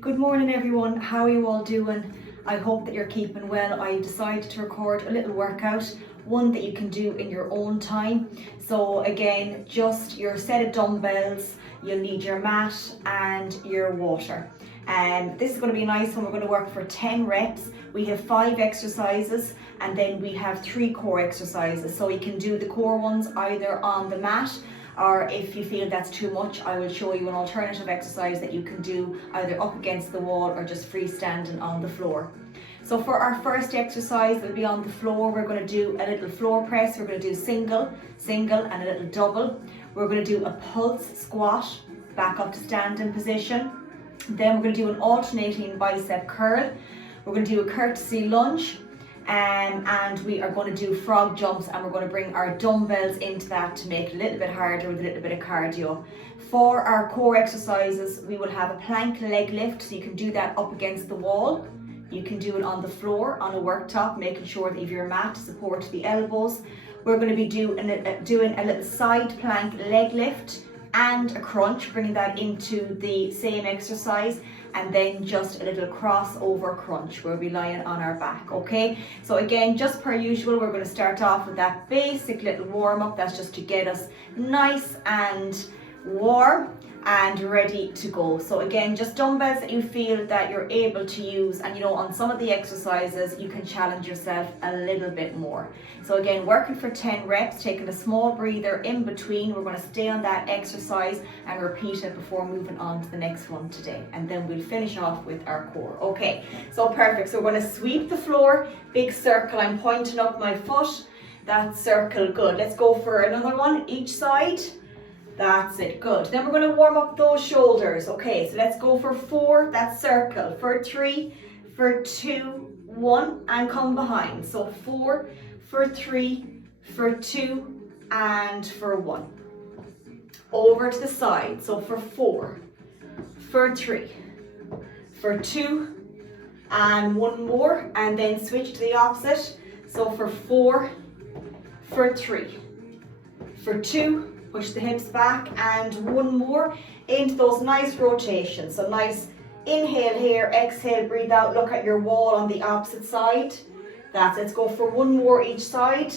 Good morning everyone, how are you all doing? I hope that you're keeping well. I decided to record a little workout, one that you can do in your own time. So again, just your set of dumbbells, you'll need your mat and your water. And this is going to be a nice one. We're going to work for 10 reps. We have 5 exercises and then we have 3 core exercises. So you can do the core ones either on the mat, or if you feel that's too much, I will show you an alternative exercise that you can do either up against the wall or just freestanding on the floor. So for our first exercise, it'll be on the floor. We're going to do a little floor press. We're going to do single, and a little double. We're going to do a pulse squat, back up to standing position. Then we're going to do an alternating bicep curl. We're going to do a courtesy lunge. And we are going to do frog jumps, and we're going to bring our dumbbells into that to make it a little bit harder with a little bit of cardio. For our core exercises, we will have a plank leg lift, so you can do that up against the wall. You can do it on the floor, on a worktop, making sure that you have your mat to support the elbows. We're going to be doing a little side plank leg lift and a crunch, bringing that into the same exercise, and then just a little crossover crunch. We'll be lying on our back, okay? So again, just per usual, we're going to start off with that basic little warm-up. That's just to get us nice and warm and ready to go. So again, just dumbbells that you feel that you're able to use, and on some of the exercises you can challenge yourself a little bit more. So again, working for 10 reps, taking a small breather in between. We're going to stay on that exercise and repeat it before moving on to the next one today, and then we'll finish off with our core. Okay, so perfect. So we're going to sweep the floor, big circle. I'm pointing up my foot, that circle. Good. Let's go for another one each side. That's it, good. Then we're going to warm up those shoulders. Okay, so let's go for 4, that circle, for 3, for 2, 1, and come behind. So 4, for 3, for 2, and for 1. Over to the side. So for 4, for 3, for 2, and 1 more, and then switch to the opposite. So for 4, for 3, for 2, push the hips back, and 1 more into those nice rotations. So nice inhale here, exhale, breathe out, look at your wall on the opposite side. That's it. Let's go for 1 more each side,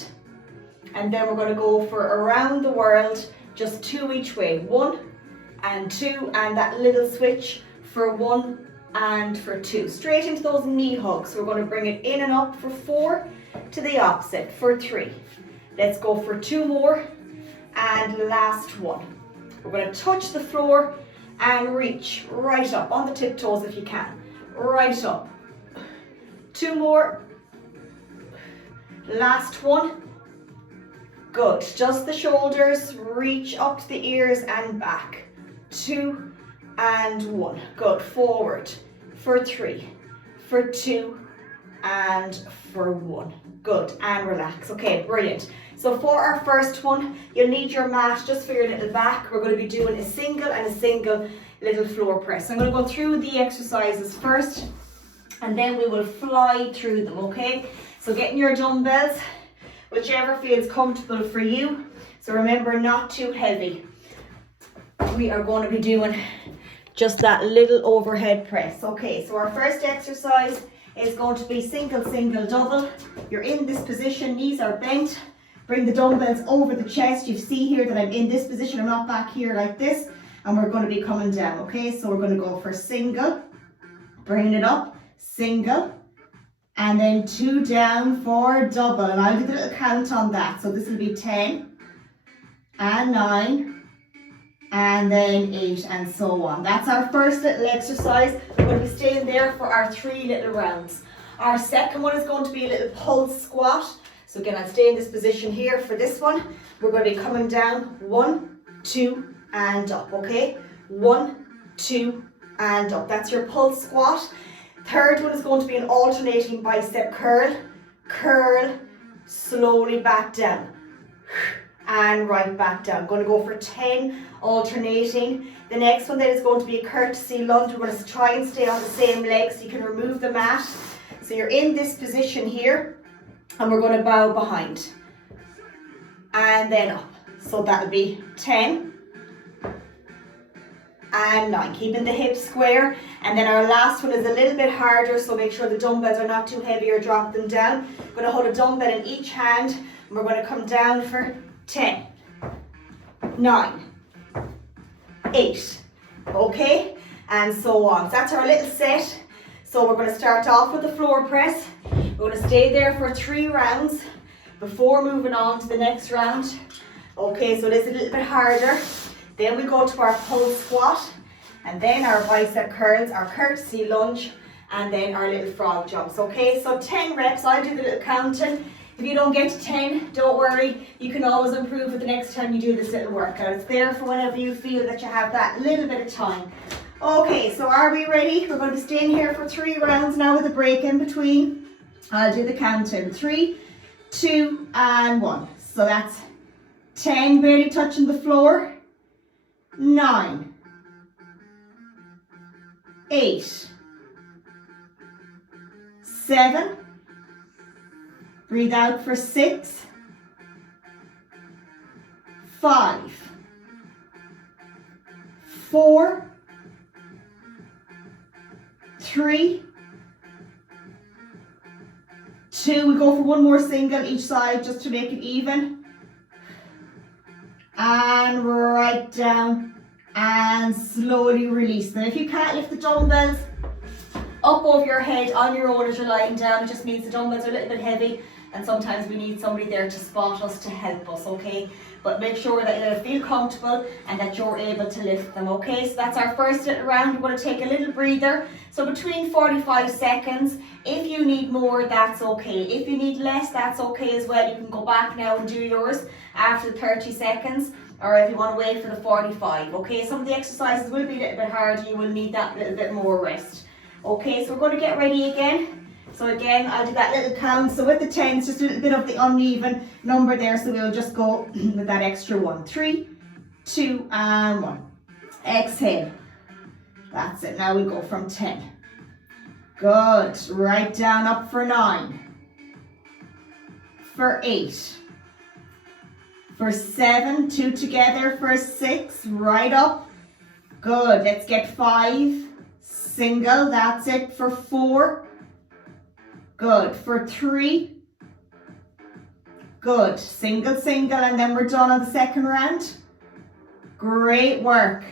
and then we're going to go for around the world, just 2 each way. 1 and 2, and that little switch for 1 and for 2. Straight into those knee hugs. We're going to bring it in and up for 4, to the opposite for 3. Let's go for 2 more. And last one. We're going to touch the floor and reach right up on the tiptoes if you can. Right up. 2 more. Last one. Good. Just the shoulders. Reach up to the ears and back. 2 and 1. Good. Forward for 3, for 2, and for 1. Good. And relax. Okay, brilliant. So for our first one, you'll need your mat just for your little back. We're going to be doing a single and a single little floor press. So I'm going to go through the exercises first, and then we will fly through them, okay? So getting your dumbbells, whichever feels comfortable for you. So remember, not too heavy. We are going to be doing just that little overhead press. Okay, so our first exercise is going to be single, single, double. You're in this position, knees are bent. Bring the dumbbells over the chest. You see here that I'm in this position. I'm not back here like this. And we're going to be coming down, okay? So we're going to go for single, bringing it up, single, and then 2 down for double. And I'll do the little count on that. So this will be 10, and 9, and then 8, and so on. That's our first little exercise. We're going to be staying there for our 3 little rounds. Our second one is going to be a little pulse squat. So again, I'll stay in this position here for this one. We're going to be coming down 1, 2, and up, okay? 1, 2, and up. That's your pulse squat. Third one is going to be an alternating bicep curl. Curl, slowly back down. And right back down. Going to go for 10 alternating. The next one then is going to be a courtesy lunge. We're going to try and stay on the same leg so you can remove the mat. So you're in this position here. And we're going to bow behind and then up. So that'll be 10, and 9. Keeping the hips square. And then our last one is a little bit harder, so make sure the dumbbells are not too heavy or drop them down. I'm going to hold a dumbbell in each hand, and we're going to come down for 10, 9, 8, okay? And so on. So that's our little set. So we're going to start off with the floor press. We're going to stay there for 3 rounds before moving on to the next round. Okay, so this is a little bit harder. Then we go to our pulse squat, and then our bicep curls, our courtesy lunge, and then our little frog jumps. Okay, so 10 reps. I'll do the little counting. If you don't get to 10, don't worry. You can always improve it the next time you do this little workout. It's there for whenever you feel that you have that little bit of time. Okay, so are we ready? We're going to be staying here for 3 rounds now with a break in between. I'll do the counting. 3, 2, and 1. So that's 10, barely touching the floor. 9, 8, 7. Breathe out for 6, 5, 4, 3, 2. We go for one more single each side just to make it even. And right down and slowly release them. If you can't lift the dumbbells up over your head on your own as you're lying down, it just means the dumbbells are a little bit heavy, and sometimes we need somebody there to spot us, to help us, okay? But make sure that you feel comfortable and that you're able to lift them, okay? So that's our first little round. We're going to take a little breather. So between 45 seconds. If you need more, that's okay. If you need less, that's okay as well. You can go back now and do yours after the 30 seconds, or if you want to wait for the 45, okay? Some of the exercises will be a little bit hard. You will need that little bit more rest. Okay, so we're going to get ready again. So again, I'll do that little count. So with the 10, it's just a little bit of the uneven number there. So we'll just go with that extra 1. 3, 2, and 1. Exhale. That's it. Now we go from 10. Good. Right down up for 9. For 8. For 7. 2 together for 6. Right up. Good. Let's get 5. Single. That's it for 4. Good. For 3. Good. Single, single, and then we're done on the second round. Great work.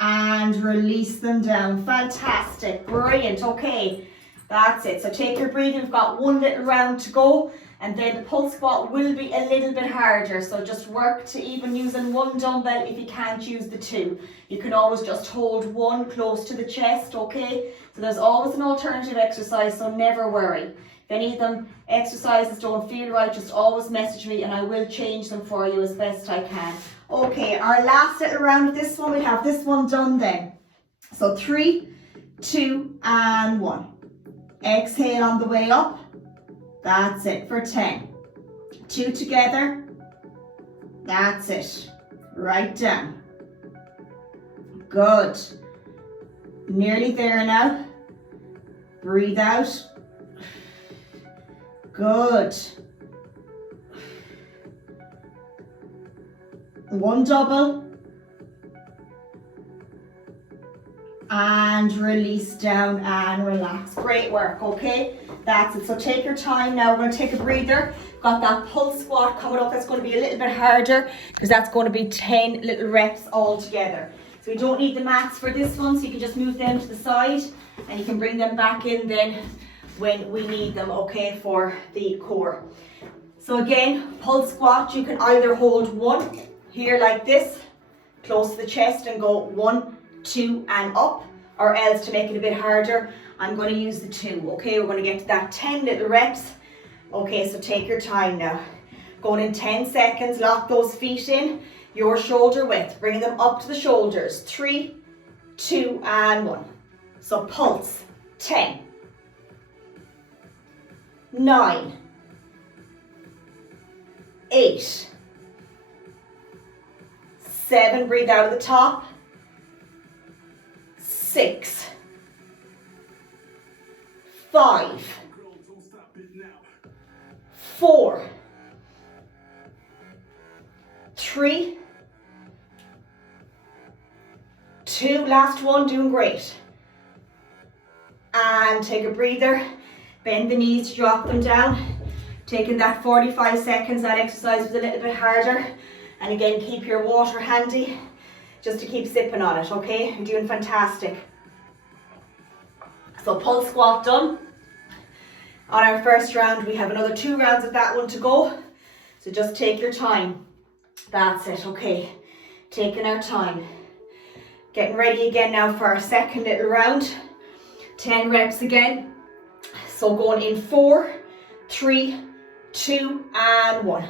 And release them down. Fantastic. Brilliant. Okay. That's it. So take your breathing. We've got one little round to go. And then the pulse squat will be a little bit harder. So just work to even using one dumbbell if you can't use the 2. You can always just hold one close to the chest, okay? So there's always an alternative exercise, so never worry. If any of them exercises don't feel right, just always message me and I will change them for you as best I can. Okay, our last little round of this one, we have this one done then. So 3, 2, and 1. Exhale on the way up. That's it for 10. 2 together. That's it. Right down. Good. Nearly there now. Breathe out. Good. 1 double. And release down and relax. Great work, okay? That's it. So take your time now. We're going to take a breather. Got that pulse squat coming up. That's going to be a little bit harder because that's going to be 10 little reps all together. So we don't need the mats for this one, so you can just move them to the side and you can bring them back in then when we need them, okay, for the core. So again, pulse squat, you can either hold 1 here like this, close to the chest, and go 1, 2, and up, or else to make it a bit harder, I'm going to use the 2, okay? We're going to get to that 10 little reps. Okay, so take your time now. Going in 10 seconds, lock those feet in, your shoulder width, bringing them up to the shoulders. 3, 2, and 1. So pulse, 10, 9, 8, 7, breathe out at the top, 6, 5, 4, 3, 2, last one, doing great. And take a breather, bend the knees, drop them down. Taking that 45 seconds, that exercise was a little bit harder. And again, keep your water handy, just to keep sipping on it, okay? You're doing fantastic. So pulse squat done. On our first round, we have another 2 rounds of that one to go. So just take your time. That's it, okay. Taking our time. Getting ready again now for our second little round. 10 reps again. So going in 4, 3, 2, and 1.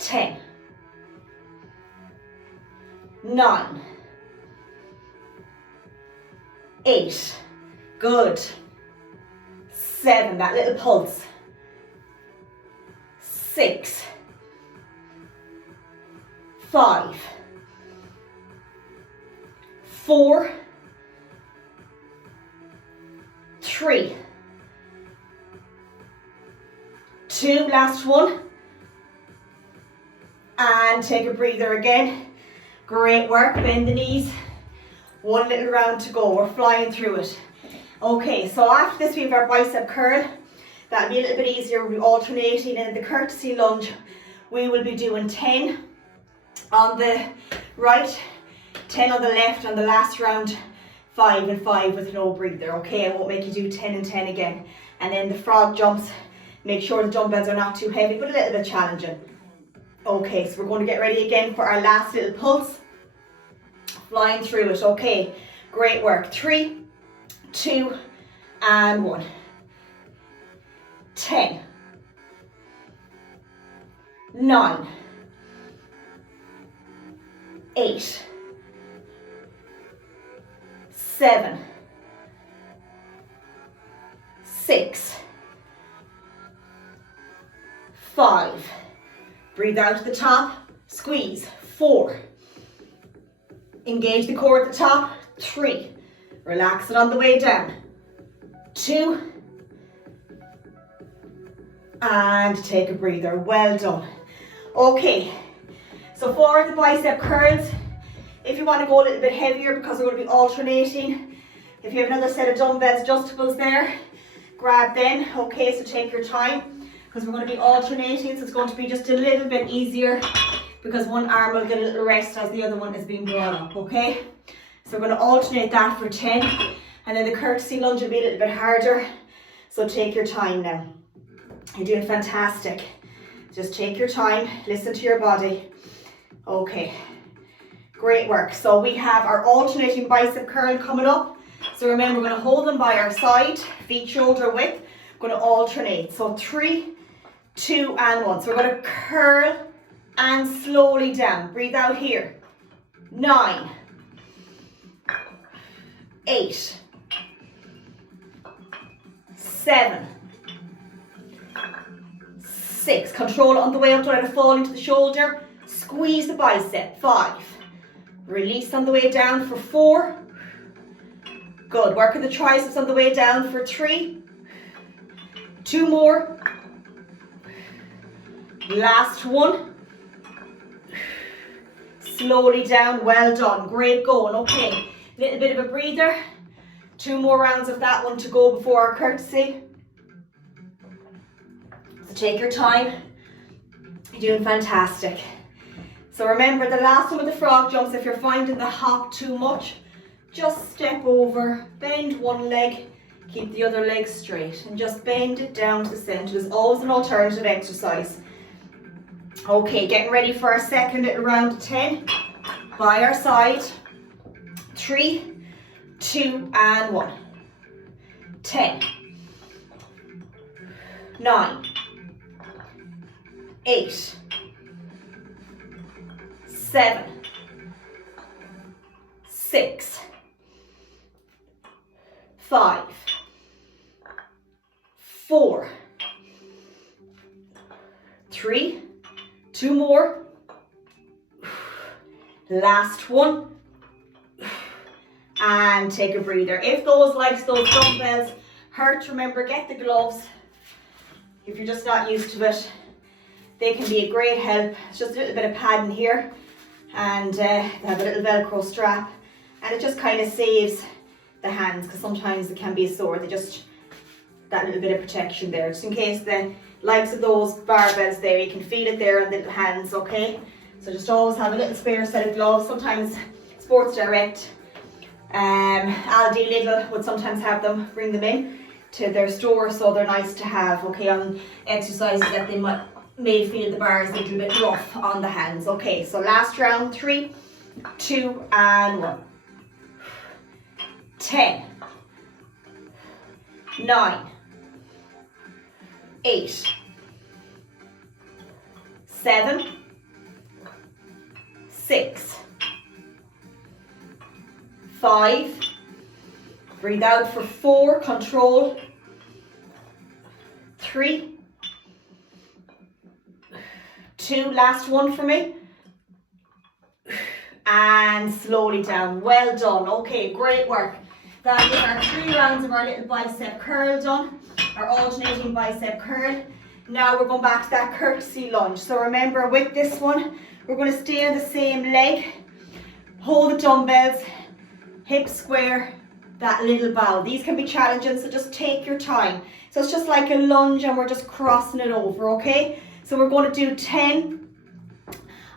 10. 9. 8. Good. 7, that little pulse. 6. 5. 4. 3. 2, last one. And take a breather again. Great work, bend the knees. 1 little round to go, we're flying through it. Okay, so after this we have our bicep curl. That'll be a little bit easier, we'll be alternating. And in the courtesy lunge, we will be doing 10 on the right, 10 on the left on the last round, 5 and 5 with no breather, okay? I won't make you do 10 and 10 again. And then the frog jumps, make sure the dumbbells are not too heavy, but a little bit challenging. Okay, so we're going to get ready again for our last little pulse. Flying through it, okay? Great work. 3, 2, and 1. 10. 9. 8. 7. 6. 5. Breathe out at the top, squeeze. 4. Engage the core at the top. 3. Relax it on the way down. 2. And take a breather. Well done. Okay, so for the bicep curls, if you want to go a little bit heavier because we're going to be alternating, if you have another set of dumbbells adjustables there, grab them. Okay, so take your time because we're going to be alternating, so it's going to be just a little bit easier because one arm will get a little rest as the other one is being brought up, okay? So we're going to alternate that for 10, and then the courtesy lunge will be a little bit harder, so take your time now. You're doing fantastic. Just take your time, listen to your body. Okay, great work. So we have our alternating bicep curl coming up. So remember, we're going to hold them by our side, feet shoulder width. We're going to alternate. So 3, 2, and 1. So we're going to curl and slowly down. Breathe out here. 9, 8, 7, 6. Control it on the way up, don't let it fall into the shoulder. Squeeze the bicep. 5. Release on the way down for 4. Good. Working the triceps on the way down for 3. 2 more. Last one. Slowly down. Well done. Great going. Okay. Little bit of a breather. 2 more rounds of that one to go before our courtesy. So take your time. You're doing fantastic. So remember, the last one with the frog jumps, if you're finding the hop too much, just step over, bend one leg, keep the other leg straight, and just bend it down to the center. There's always an alternative exercise. Okay, getting ready for our second little round of 10. By our side. 3, 2, and 1. 10. 9. 8. 7. 6. 5. 4. 3. 2 more. Last one. And take a breather. If those legs, those dumbbells hurt, remember, get the gloves. If you're just not used to it, they can be a great help. It's just a little bit of padding here. and they have a little Velcro strap, and it just kind of saves the hands, because sometimes it can be sore. They just, that little bit of protection there, just in case the likes of those barbells there, you can feel it there on the little hands, okay? So just always have a little spare set of gloves. Sometimes Sports Direct, Aldi, Lidl would sometimes have them, bring them in to their store, so they're nice to have, okay, on exercises that they may feel the bars a little bit rough on the hands. Okay, so last round, 3, 2, and 1. 10, 9, 8, 7, 6, 5, breathe out for 4, control, 3, 2, last one for me, and slowly down. Well done. Okay, great work. That is our 3 rounds of our little bicep curl done, our alternating bicep curl. Now we're going back to that courtesy lunge. So remember, with this one, we're going to stay on the same leg, hold the dumbbells, hips square, that little bow. These can be challenging, so just take your time. So it's just like a lunge and we're just crossing it over, okay? So we're going to do 10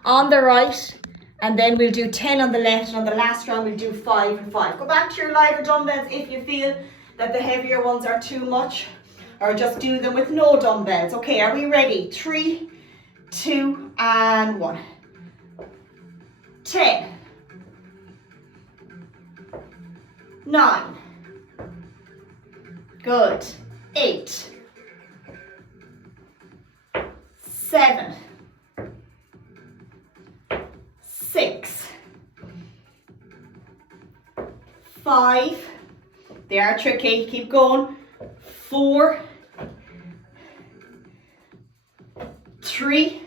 on the right, and then we'll do 10 on the left, and on the last round we'll do 5 and 5. Go back to your lighter dumbbells if you feel that the heavier ones are too much, or just do them with no dumbbells. Okay, are we ready? 3, 2, and 1. 10, 9, good, 8, 7, 6, 5, they are tricky, keep going, 4, 3,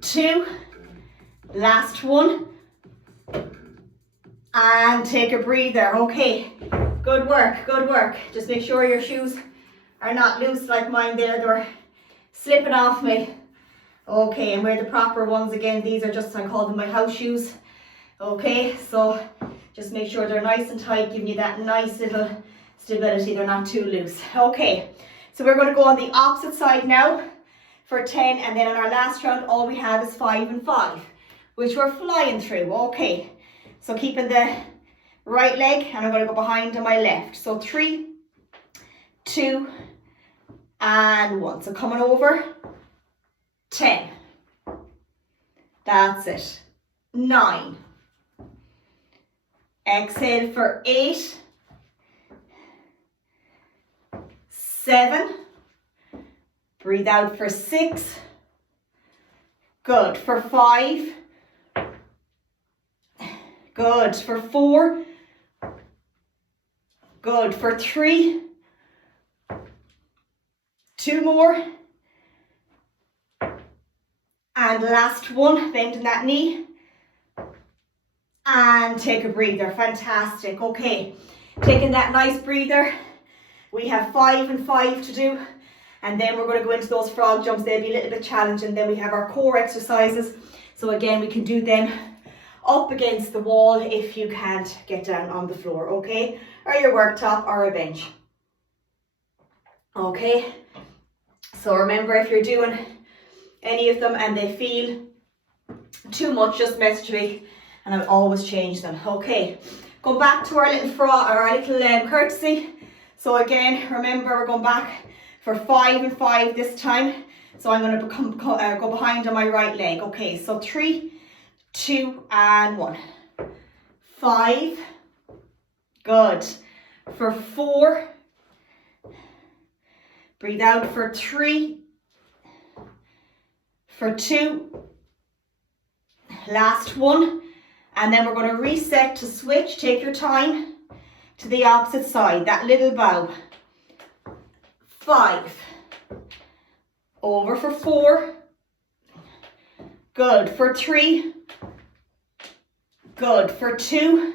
2, last one, and take a breather. Okay, good work, good work. Just make sure your shoes are not loose like mine there, they're slipping off me. Okay, and wear the proper ones again. These are just, I call them my house shoes. Okay, so just make sure they're nice and tight, giving you that nice little stability. They're not too loose. Okay, so we're going to go on the opposite side now for 10, and then on our last round, all we have is 5 and 5, which we're flying through. Okay, so keeping the right leg, and I'm going to go behind on my left. So 3, 2, and 1. So coming over, 10. That's it. 9. Exhale for 8. 7. Breathe out for 6. Good. For 5. Good. For 4. Good. For 3. 2 more. And last one, bending that knee. And take a breather. Fantastic. Okay, taking that nice breather. We have 5 and 5 to do. And then we're going to go into those frog jumps. They'll be a little bit challenging. Then we have our core exercises. So again, we can do them up against the wall if you can't get down on the floor, okay? Or your worktop or a bench. Okay, so remember, if you're doing any of them and they feel too much, just message me and I'll always change them. Okay, go back to our little courtesy. So again, remember, we're going back for 5 and 5 this time. So I'm going to go behind on my right leg. Okay, so 3, 2, and 1. 5. Good. For 4. Breathe out for 3. For 2. Last one. And then we're going to reset to switch. Take your time to the opposite side. That little bow. 5. Over for 4. Good. For 3. Good. For 2.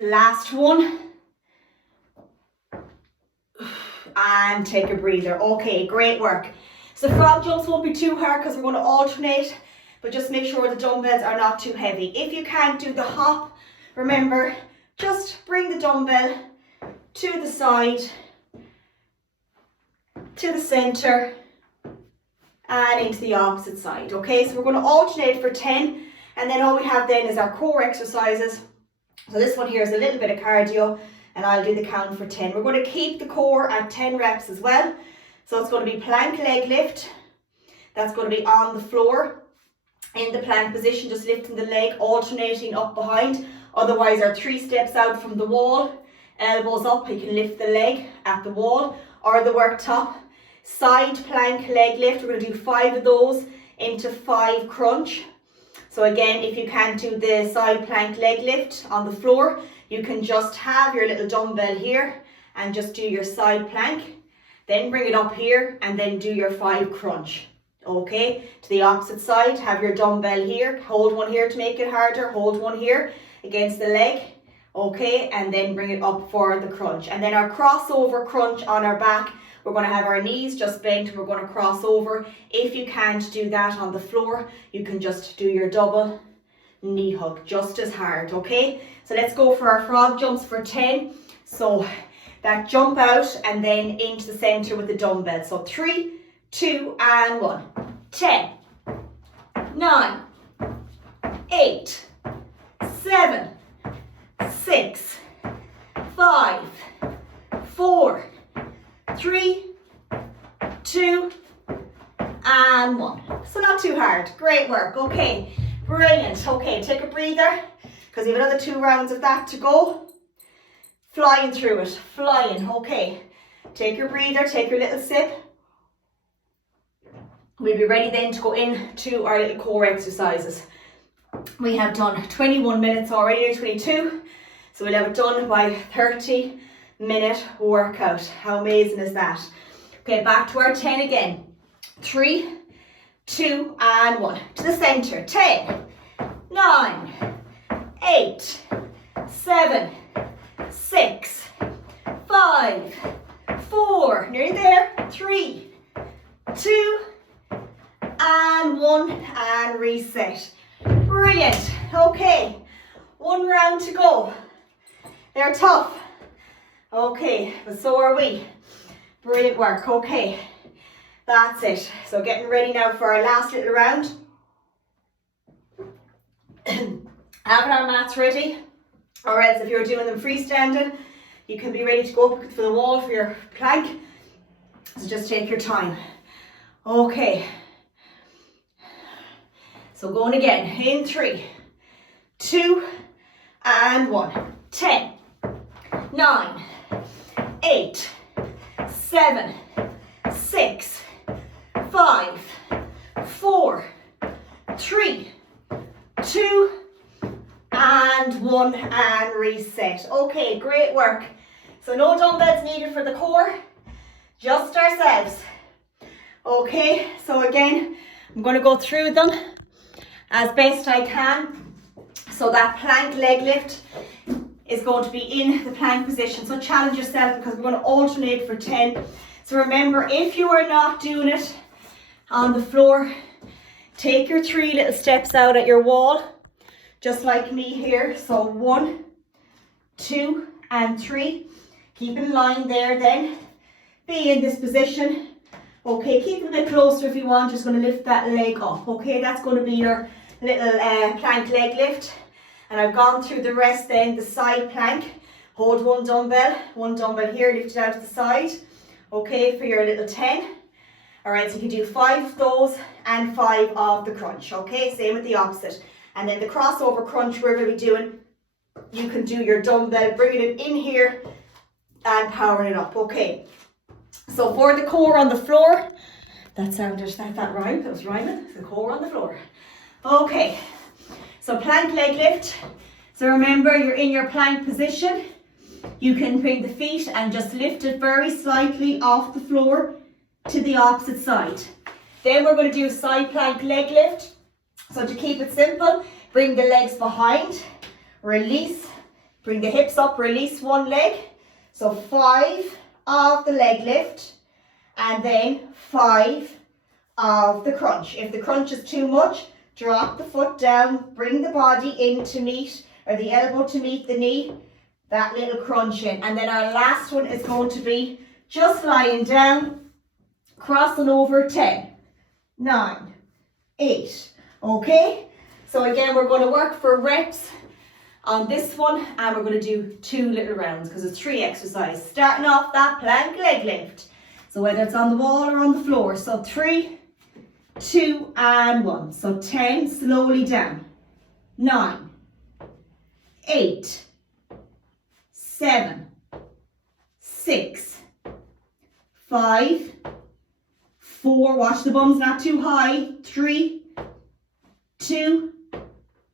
Last one. And take a breather. Okay, great work. So frog jumps won't be too hard because we're going to alternate, but just make sure the dumbbells are not too heavy. If you can't do the hop, remember, just bring the dumbbell to the side, to the center, and into the opposite side. Okay, so we're going to alternate for 10, and then all we have then is our core exercises. So this one here is a little bit of cardio, and I'll do the count for 10. We're going to keep the core at 10 reps as well. So it's going to be plank leg lift. That's going to be on the floor in the plank position, just lifting the leg, alternating up behind. Otherwise, our 3 steps out from the wall, elbows up, you can lift the leg at the wall or the worktop. Side plank leg lift, we're going to do 5 of those into 5 crunch. So again, if you can't do the side plank leg lift on the floor, you can just have your little dumbbell here and just do your side plank. Then bring it up here and then do your 5 crunch. Okay, to the opposite side, have your dumbbell here, hold one here to make it harder, hold one here against the leg. Okay, and then bring it up for the crunch. And then our crossover crunch on our back, we're going to have our knees just bent and we're going to cross over. If you can't do that on the floor, you can just do your double knee hug just as hard. Okay, so let's go for our frog jumps for 10. So that jump out and then into the center with the dumbbell. So 3, 2, and 1. 10, 9, 8, 7, 6, 5, 4, 3, 2, and 1. So not too hard. Great work. Okay, brilliant. Okay, take a breather because you have another 2 rounds of that to go. Flying through it, flying. Okay, take your breather, take your little sip. We'll be ready then to go into our little core exercises. We have done 21 minutes already, 22. So we'll have it done by 30-minute workout. How amazing is that? Okay, back to our 10 again. 3, 2, and 1. To the center. 10, 9, 8, 7, 6, 5, 4, nearly there, 3, 2, and 1, and reset. Brilliant. Okay, 1 round to go. They're tough. Okay, but so are we. Brilliant work. Okay, that's it. So getting ready now for our last little round. Having our mats ready. Or else if you're doing them freestanding, you can be ready to go up for the wall for your plank. So just take your time. Okay. So going again. In 3, 2, and 1. 10, 9, 8, 7, 6, 5, 4, 3, 2, and 1, and reset. Okay, great work. So no dumbbells needed for the core, just ourselves. Okay, so again, I'm going to go through them as best I can. So that plank leg lift is going to be in the plank position. So challenge yourself because we're going to alternate for 10. So remember, if you are not doing it on the floor, take your 3 little steps out at your wall. Just like me here, so 1, 2, and 3. Keep in line there then. Be in this position. Okay, keep it a bit closer if you want. Just going to lift that leg up. Okay, that's going to be your little plank leg lift. And I've gone through the rest then, the side plank. Hold one dumbbell here, lift it out to the side. Okay, for your little 10. Alright, so you can do 5 of those and 5 of the crunch. Okay, same with the opposite. And then the crossover crunch we're going to be doing, you can do your dumbbell, bringing it in here and powering it up. Okay, so for the core on the floor, that rhymed, that was rhyming, the core on the floor. Okay, so plank leg lift. So remember, you're in your plank position. You can bring the feet and just lift it very slightly off the floor to the opposite side. Then we're going to do side plank leg lift. So to keep it simple, bring the legs behind, release, bring the hips up, release one leg. So 5 of the leg lift, and then 5 of the crunch. If the crunch is too much, drop the foot down, bring the body in to meet, or the elbow to meet the knee, that little crunch in. And then our last one is going to be just lying down, crossing over 10, 9, 8. Okay, so again, we're going to work for reps on this one, and we're going to do 2 little rounds because it's 3 exercises. Starting off that plank leg lift. So whether it's on the wall or on the floor. So 3, 2, and 1. So 10, slowly down. 9, 8, 7, 6, 5, 4, watch the bums not too high, 3, 2,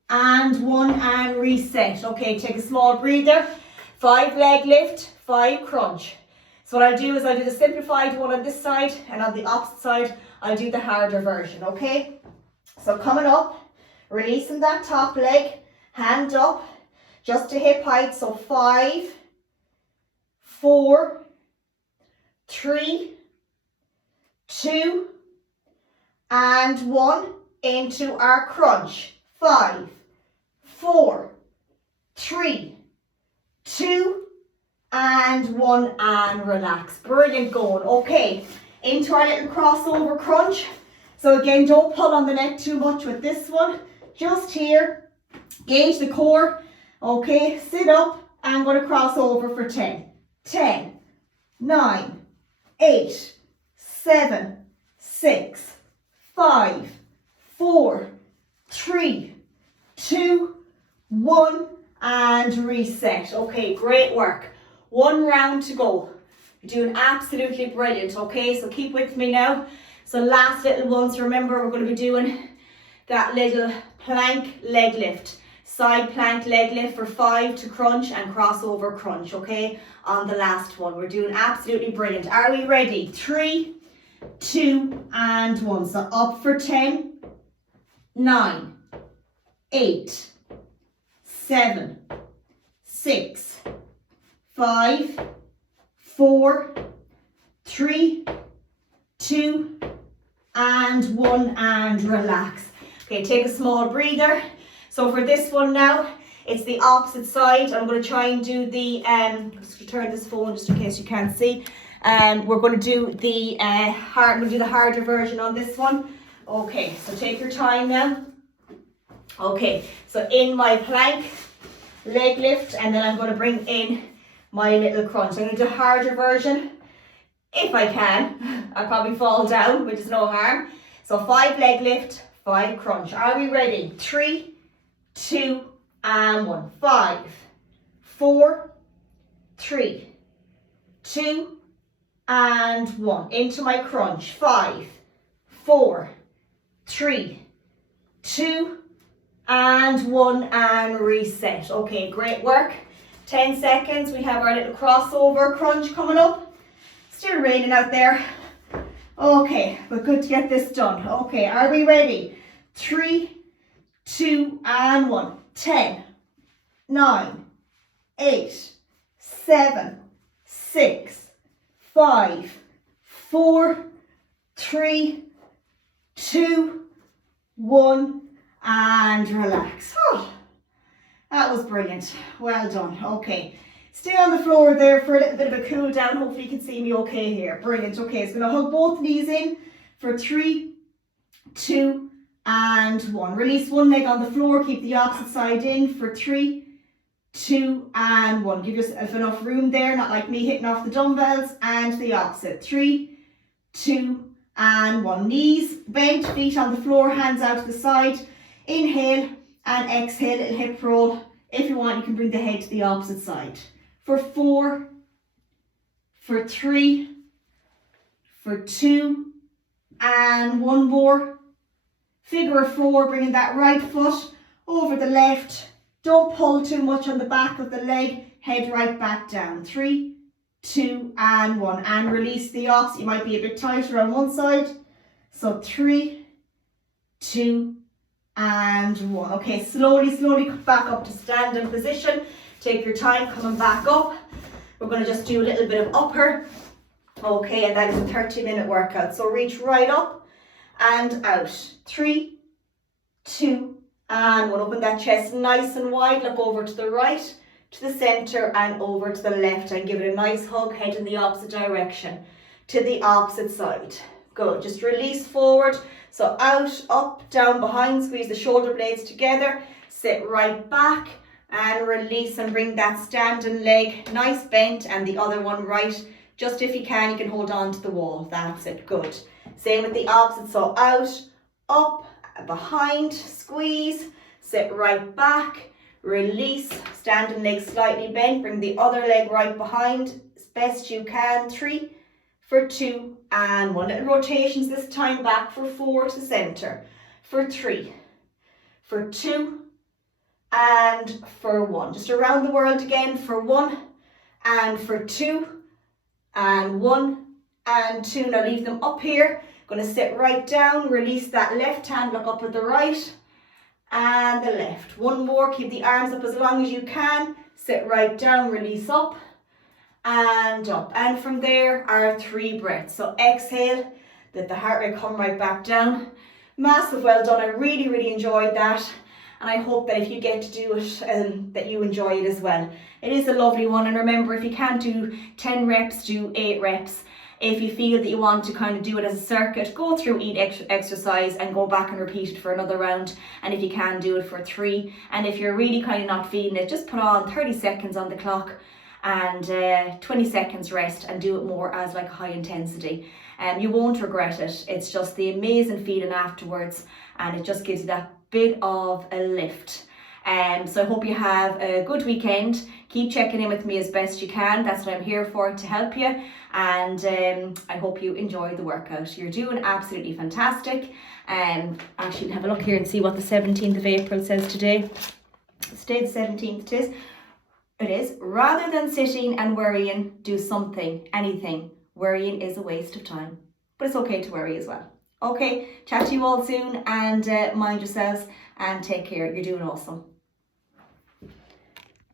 and 1, and reset. Okay, take a small breather. 5 leg lift, 5 crunch. So what I'll do is I'll do the simplified one on this side, and on the opposite side I'll do the harder version, okay? So coming up, releasing that top leg, hand up, just to hip height. So 5, 4, 3, 2, and 1 into our crunch. 5, 4, 3, 2, and 1, and relax. Brilliant going. Okay, into our little crossover crunch. So again, don't pull on the neck too much with this one. Just here, gauge the core. Okay, sit up. I'm going to cross over for 10. 10, 9, 8, 7, 6, 5, 4, 3, 2, 1, and reset. Okay, great work. 1 round to go. You're doing absolutely brilliant. Okay, so keep with me now. So last little ones, remember we're going to be doing that little plank leg lift. Side plank leg lift for 5 to crunch and crossover crunch, okay? On the last one. We're doing absolutely brilliant. Are we ready? 3, 2, and 1. So up for 10, 9, 8, 7, 6, 5, 4, 3, 2, and 1, and relax. Okay, take a small breather. So for this one now, it's the opposite side. I'm going to try and do the, just return this phone just in case you can't see. We're going to do the harder version on this one. Okay, so take your time now. Okay, so in my plank leg lift, and then I'm going to bring in my little crunch. I'm going to do a harder version. If I can, I'll probably fall down, which is no harm. So 5 leg lift, 5 crunch. Are we ready? 3, 2, and 1. 5, 4, 3, 2, and 1. Into my crunch. 5, 4, 3, 2, and 1, and reset. Okay, great work. 10 seconds. We have our little crossover crunch coming up. Still raining out there. Okay, but good to get this done. Okay, are we ready? 3, 2, and 1. 10, 9, 8, 7, 6, 5, 4, 3, 2, 1, and relax. Oh, that was brilliant. Well done. Okay, stay on the floor there for a little bit of a cool down. Hopefully you can see me okay here. Brilliant. Okay, so I'm going to hug both knees in for 3, 2, and 1. Release one leg on the floor. Keep the opposite side in for 3, 2, and 1. Give yourself enough room there, not like me hitting off the dumbbells. And the opposite. 3, 2, and 1. Knees bent, feet on the floor, hands out to the side. Inhale and exhale, little hip roll. If you want, you can bring the head to the opposite side. For 4, for 3, for 2, and 1 more. Figure of 4, bringing that right foot over the left. Don't pull too much on the back of the leg. Head right back down. 3, 2, and 1. And release the opposite. You might be a bit tighter on one side. So 3, 2, and 1. Okay, slowly come back up to standing position. Take your time coming back up. We're going to just do a little bit of upper. Okay, and that is a 30-minute workout. So reach right up and out. 3, 2, and 1. Open that chest nice and wide. Look over to the right, to the center, and over to the left. And give it a nice hug. Head in the opposite direction, to the opposite side. Good. Just release forward. So out, up, down, behind. Squeeze the shoulder blades together. Sit right back and release, and bring that standing leg nice bent, and the other one right. Just if you can hold on to the wall. That's it. Good. Same with the opposite. So out, up, behind, squeeze, sit right back, release, standing leg slightly bent, bring the other leg right behind as best you can. 3, for 2, and 1. Little rotations this time, back for 4 to center, for 3, for 2, and for 1. Just around the world again, for 1, and for 2, and 1, and 2. Now leave them up here. Going to sit right down, release that left hand, look up at the right and the left. 1 more, keep the arms up as long as you can. Sit right down, release up and up. And from there are 3 breaths. So exhale, let the heart rate come right back down. Massive well done. I really, really enjoyed that. And I hope that if you get to do it, that you enjoy it as well. It is a lovely one. And remember, if you can't do 10 reps, do 8 reps. If you feel that you want to kind of do it as a circuit, go through each exercise and go back and repeat it for another round. And if you can, do it for 3. And if you're really kind of not feeling it, just put on 30 seconds on the clock and 20 seconds rest, and do it more as like a high intensity. You won't regret it. It's just the amazing feeling afterwards, and it just gives you that bit of a lift. So I hope you have a good weekend. Keep checking in with me as best you can. That's what I'm here for, to help you. And I hope you enjoy the workout. You're doing absolutely fantastic. Actually, have a look here and see what the 17th of April says today. Today the 17th it is. Rather than sitting and worrying, do something, anything. Worrying is a waste of time. But it's okay to worry as well. Okay, chat to you all soon, and mind yourselves and take care. You're doing awesome.